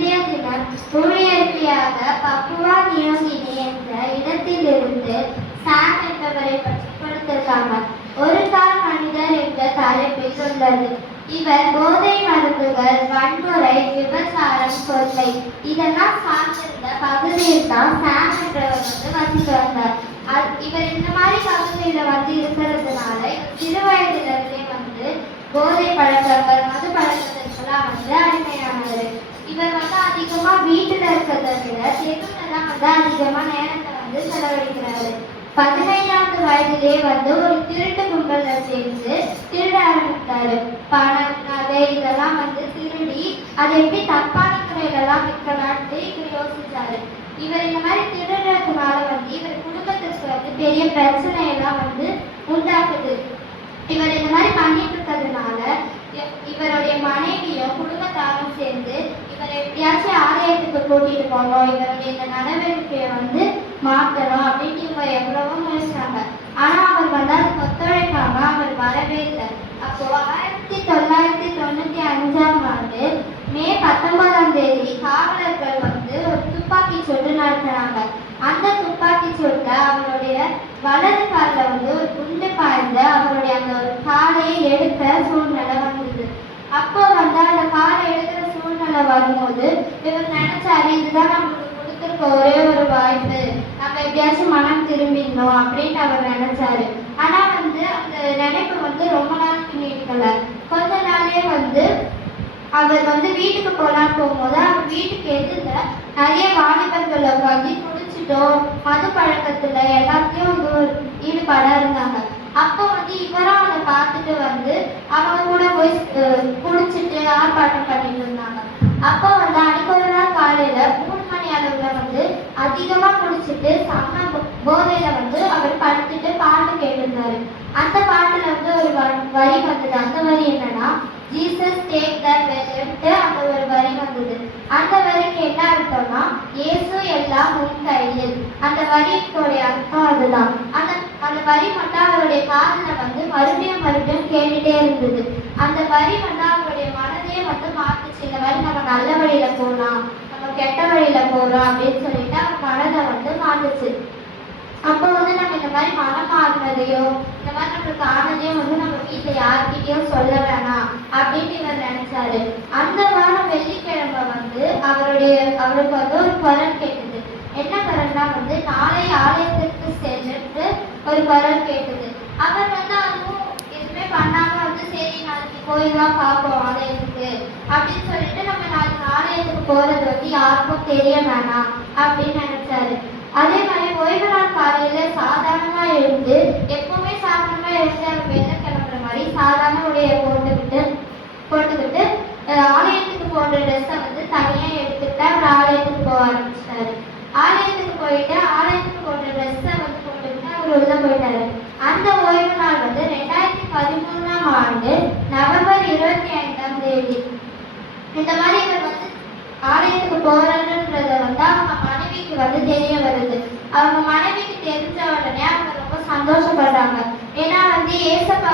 இன்றைய தினம் ஊழியர்த்தியாக Papua New Guinea என்ற இடத்திலிருந்து சாம் என்பவரை பற்றி கொடுத்திருக்காங்க. ஒரு கால் மனிதர் என்ற தலைப்பில் உள்ளது. இவர் போதை மருந்துகள், வன்முறை, விபச்சாரம், கொள்ளை இதெல்லாம் சார்ந்திருந்த பகுதியில் தான் சாம் என்றவர் வசித்து வந்தார். இவர் இந்த மாதிரி பகுதியில இருக்கிறதுனால சிறு வயதிலிருந்தே போதை பழக்கங்கள், மது பழக்கத்திற்கெல்லாம் அடிமையானவர். இவர் அதிகமா வீட்டுல இருக்கிறத விட தெருவுல தான் அதிகமா நேரத்தை செலவழிக்கிறாரு. 15வது வயதிலே ஒரு திருட்டு கும்பல்ல சேர்ந்து திருட ஆரம்பித்தாரு. பணம், நகை இதெல்லாம் திருடி அதை எப்படி தப்பான முறையிலெல்லாம் விற்கலான்ட்டு இவர் யோசிச்சாரு. இவர் இந்த மாதிரி திருடுறதுனால இவர் குடும்பத்திற்கு பெரிய பிரச்சனையெல்லாம் உண்டாக்குது. இவர் இந்த மாதிரி பண்ணிட்டு இருக்கிறதுனால இவருடைய மனைவியும் குடும்பத்தாரும் சேர்ந்து இவரை எப்படியாச்சும் ஆலயத்துக்கு கூட்டிட்டு போகணும், இவருடைய இந்த நடவடிக்கையை மாற்றணும் அப்படின்னு இவங்க எவ்வளவோ முயற்சாங்க. ஆனா அவர் அதுக்கு ஒத்துழைக்காம அவர் வரவே இல்லை. அப்போ 1995ஆம் ஆண்டு மே 19ஆம் தேதி காவலர்கள் ஒரு துப்பாக்கி சூடு நடத்துறாங்க. அந்த துப்பாக்கி சூட்டுல அவருடைய வலது காலில் ஒரு குண்டு பாய்ந்து அவருடைய அந்த ஒரு காலையை எடுக்கிற சூழ்நிலை வந்தது. அப்போ அந்த காலை எடுக்கிற சூழ்நிலை வரும்போது இவர் நினைச்சாரு, இதுதான் நம்மளுக்கு கொடுத்துருக்க ஒரே ஒரு வாய்ப்பு, நம்ம எப்படியாச்சும் மனம் திரும்பிடணும் அப்படின்னு அவர் நினைச்சாரு. ஆனா அந்த நினைப்பு ரொம்ப நாளைக்கு நீடிக்கல. கொஞ்ச நாளே அவர் வீட்டுக்கு போகும்போது அவர் வீட்டுக்கு எதிர்ல நிறைய வாலிபர்கள் குடிச்சிட்டோம், மது பழக்கத்துல எல்லாத்தையும் ஈடுபாடா இருந்தாங்க. அப்போ இவரும் அதை பார்த்துட்டு அவங்க கூட போய் குடிச்சிட்டு ஆர்ப்பாட்டம் பண்ணிட்டு இருந்தாங்க. அப்போ அன்னைக்கு ஒரு நாள் காலையில 3 மணி அளவுல அதிகமா குடிச்சிட்டு செம்ம போதையில அவர் படுத்துட்டு பாட்டு கேட்டிருந்தாரு. அந்த பாட்டுல ஒரு வரி வந்தது. அந்த வரி என்னன்னா, ஜீசஸ் டேக் தட் வெல்ட்டு அந்த ஒரு வரி வந்தது. அந்த வரிக்கு என்ன அர்த்தம்னா, இயேசு எல்லாம் உன் கையில். அந்த வரியோடைய அர்த்தம் அதுதான். அந்த வரி அவருடைய காதுல மறுபடியும் கேட்டுட்டே இருந்தது. அந்த வரி அவருடைய மனதையே மாத்துச்சு. இந்த வரி நம்ம நல்ல வழியில போகலாம், நம்ம கெட்ட வழியில போறோம் அப்படின்னு சொல்லிட்டு அவர் மனதை மாத்துச்சு. அப்போ நம்ம இந்த மாதிரி மனம் மாறினதையோ இந்த மாதிரி நம்மளுக்கு ஆனதையும் நம்ம வீட்டுல யார்கிட்டயும் சொல்ல வேணாம் அப்படின்னு இவர் நினைச்சாரு. அந்த வாரம் வெள்ளிக்கிழமை அவருக்கு ஒரு குரல் கேட்டது. என்ன குரல்னா, நாளை ஆலயத்திற்கு சென்று ஒரு குரல் கேட்டது. அவர் அதுவும் எதுவுமே பண்ணாம சரி நாளைக்கு போய்தான் பார்ப்போம் ஆலயத்துக்கு அப்படின்னு சொல்லிட்டு நம்ம நாளைக்கு ஆலயத்துக்கு போறது யாருக்கும் தெரிய வேணாம் அப்படின்னு நினைச்சாரு. அதே மாதிரி ஓய்வு நாள் காலையில சாதாரணமா எழுந்து எப்பவுமே சாதாரணமா எழுந்து அவர் வெளில கிளம்புற மாதிரி சாதாரண உடைய போட்டுக்கிட்டு ஆலயத்துக்கு போடுற ட்ரெஸ்ஸை தனியா எடுத்துட்டு அவர் ஆலயத்துக்கு போக ஆரம்பிச்சிட்டாரு. ஆலயத்துக்கு போயிட்டு ஆலயத்துக்கு போடுற ட்ரெஸ்ஸை போட்டுக்கிட்டு அவர் உள்ள போயிட்டாரு. அந்த ஓய்வு நாள் 2013ஆம் ஆண்டு நவம்பர் 25ஆம் தேதி. இந்த மாதிரி இவர் ஆலயத்துக்கு போறதுன்றத அவங்க மனைவிக்கு தெரிய வருது. அவங்க மனைவிக்கு தெரிஞ்ச உடனே அவங்க ரொம்ப சந்தோஷப்படுறாங்க. ஏன்னா ஏசப்பா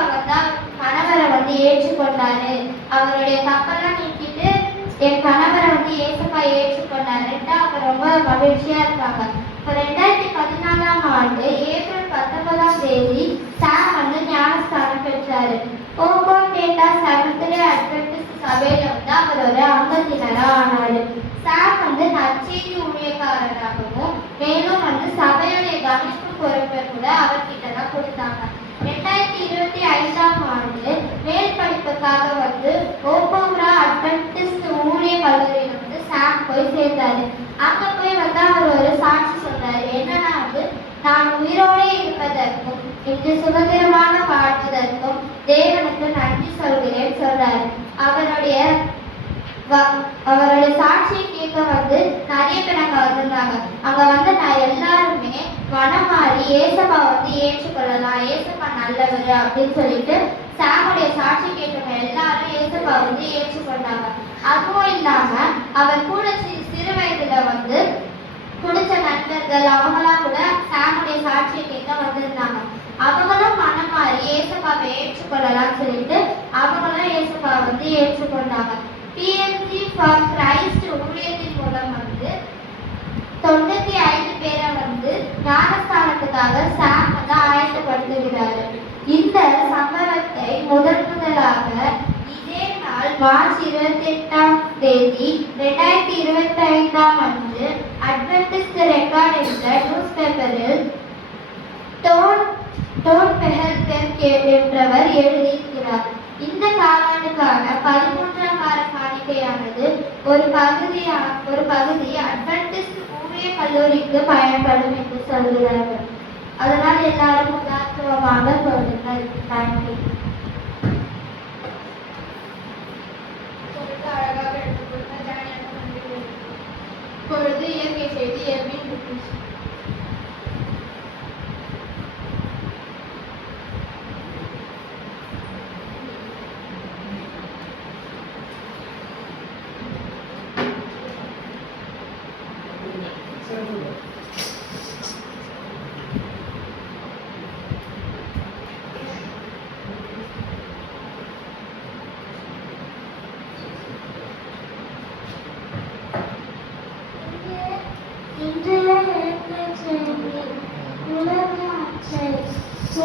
கணவரை ஏற்றுக்கொண்டாரு, அவருடைய தப்பெல்லாம் நீக்கிட்டு என் கணவரை ஏசப்பா ஏற்றுக்கொண்டாருன்ட்டு அவங்க ரொம்ப மகிழ்ச்சியா இருக்காங்க. இப்போ 2014ஆம் ஆண்டு ஏப்ரல் 19ஆம் தேதி சாம் ஞானஸ்தானம் பெற்றாரு. ஓகோன் டேட்டா செவன்த்டே அட்வென்டிஸ்ட் சபையில அவர் ஒரு அங்கத்தினரா ஆனாரு. சாம் நற்செய்தி ஊழியக்காரராகவும் மேலும் சபையுடைய கவனிப்பு பொறுப்பை கூட அவர்கிட்ட தான் கொடுத்தாங்க. 2025ஆம் ஆண்டு மேல் படிப்புக்காக ஓகோரா அட்வென்டிஸ்ட் ஊழிய கல்லூரியில சாம் போய் சேர்ந்தாரு. அங்க போய் அவர் ஒரு சாட்சி சொல்றாரு. என்னன்னா, நான் உயிரோடு இருப்பதற்கும் இன்று சுதந்திரமாக வாழ்வதற்கும் தேவனுக்கு நன்றி சொல்கிறேன் சொல்றாரு. அவருடைய சாட்சியை கேட்க நிறைய பேர் அங்க வந்திருந்தாங்க. அங்க நான் எல்லாருமே மனம் மாறி ஏசப்பா ஏற்றுக்கொள்ளலாம், ஏசப்பா நல்லவர் அப்படின்னு சொல்லிட்டு சாமுடைய சாட்சி கேட்டவங்க எல்லாரும் ஏசப்பா ஏற்றுக்கொண்டாங்க. அதுவும் இல்லாம அவர் கூட சிறு வயதுல குடிச்ச நண்பர்கள் அவங்களாம் கூட சாமுடைய சாட்சியை கேட்க வந்திருந்தாங்க. அவங்களும் மனம் மாறி ஏசப்பாவை ஏற்றுக்கொள்ளலாம்னு சொல்லிட்டு அவங்களும் ஏசப்பாவை ஏற்றுக்கொண்டாங்க. PMC for Christ ஊழியத்தின் முதலாக இதே நாள் மார்ச் 28ஆம் தேதி 2025ஆம் அன்று அட்வென்டிஸ்ட் ரெக்கார்ட் என்ற நியூஸ் பேப்பரில் டோன் பெஹல்கர் என்றவர் எழுதியிருக்கிறார். இந்த காலாண்டுக்கான 13ஆம் வார காணிக்கையானது ஒரு பகுதி அட்வென்டிஸ்ட் ஊழிய கல்லூரிக்கு பயன்படும் என்று சொல்கிறார்கள். அதனால் எல்லாரும் உதாரணமாக சொல்லுங்கள். நன்றி. அழகாக எடுத்துக்கொண்ட இப்பொழுது இயற்கை செய்தி எர்வின் ரிப்பீஸ்.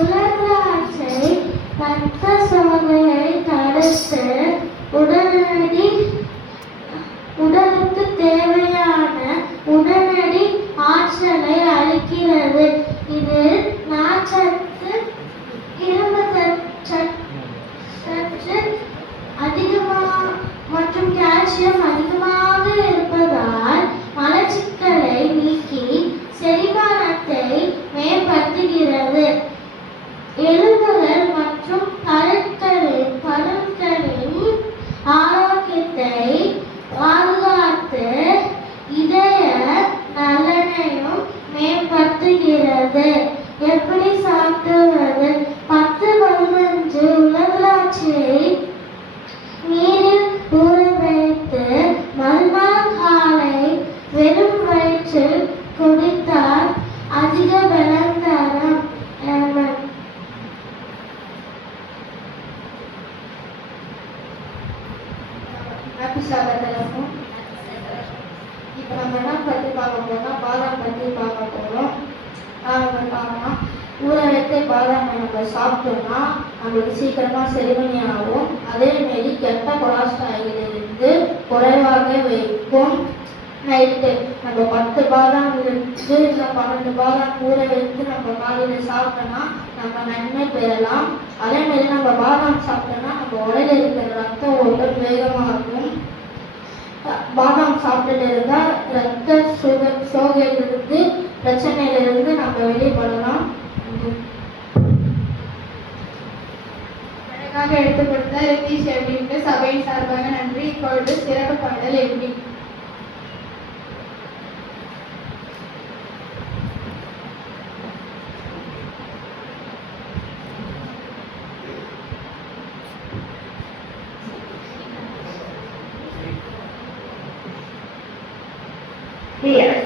உலகாட்சி ரத்த சோகையை தடுத்து உடலுக்கு தேவையான உடனடி ஆற்றலை அளிக்கிறது. இது நார்ச்சத்து இரும்பு சற்று அதிகமாக மற்றும் கால்சியம் அதிகமாக இருப்பதால் மலச்சிக்கலை நீக்கி செரிமானத்தை மேம்படுத்துகிறது. எலும்புகள் மற்றும் பருக்களின் ஆரோக்கியத்தை பாதுகாத்து இதய நலனையும் மேம்படுத்துகிறது. எப்படி சாப்பிடுவது? 10-15 உலகளாட்சியை நீரில் ஊற வைத்து மறுநாள் காலை வெறும் வயிற்றில் குடித்தால் அதிக பலம் தரும். இப்போ நம்ம என்ன பற்றி பார்க்க போறோம்னா பாதாம் பற்றி பார்க்க போகிறோம். ஊற வைத்து பாதாம் நம்ம சாப்பிட்டோம்னா நம்மளுக்கு சீக்கிரமாக செரிமனி ஆகும். அதேமாரி கெட்ட கொலஸ்ட்ராலிலிருந்து குறைவாக வைக்கும். நைட்டு நம்ம 10 பாதாம் இருந்து இல்லை 12 பாதாம் ஊற வைத்து நம்ம காலையில் சாப்பிட்டோம்னா நம்ம நன்மை பெறலாம். அதேமாரி நம்ம பாதாம் சாப்பிட்டோம்னா நம்ம உடலில் இருக்கிற ரத்த ஓட்டம் வேகமாகும். பாதாம் சாப்பிட்டுட்டு இருந்தால் ரத்த சோகையிலிருந்து பிரச்சனையிலிருந்து நம்ம வெளிப்படலாம். அழகாக எடுத்துக்கொடுத்த ரித்தீஷ் எவ்விக்கு சபையின் சார்பாக நன்றி. இப்பொழுது சிறப்பு பாடல் எவ்வி. Yes.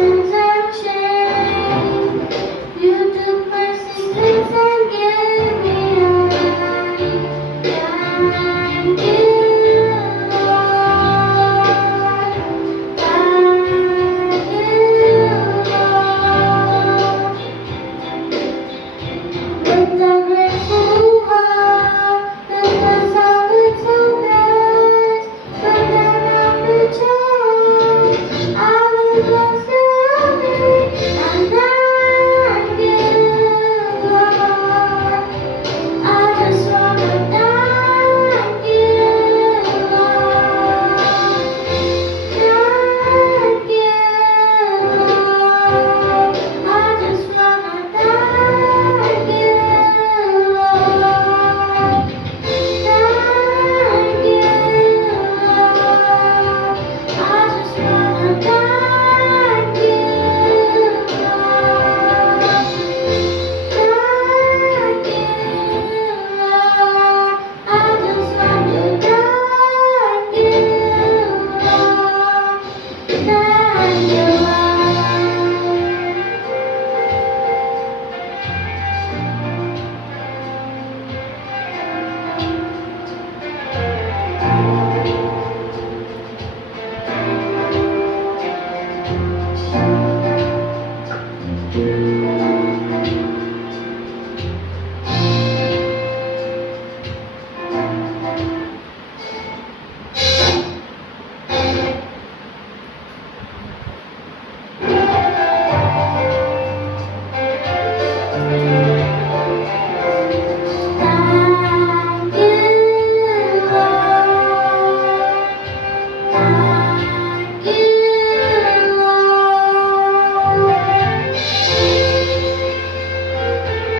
செஞ்ச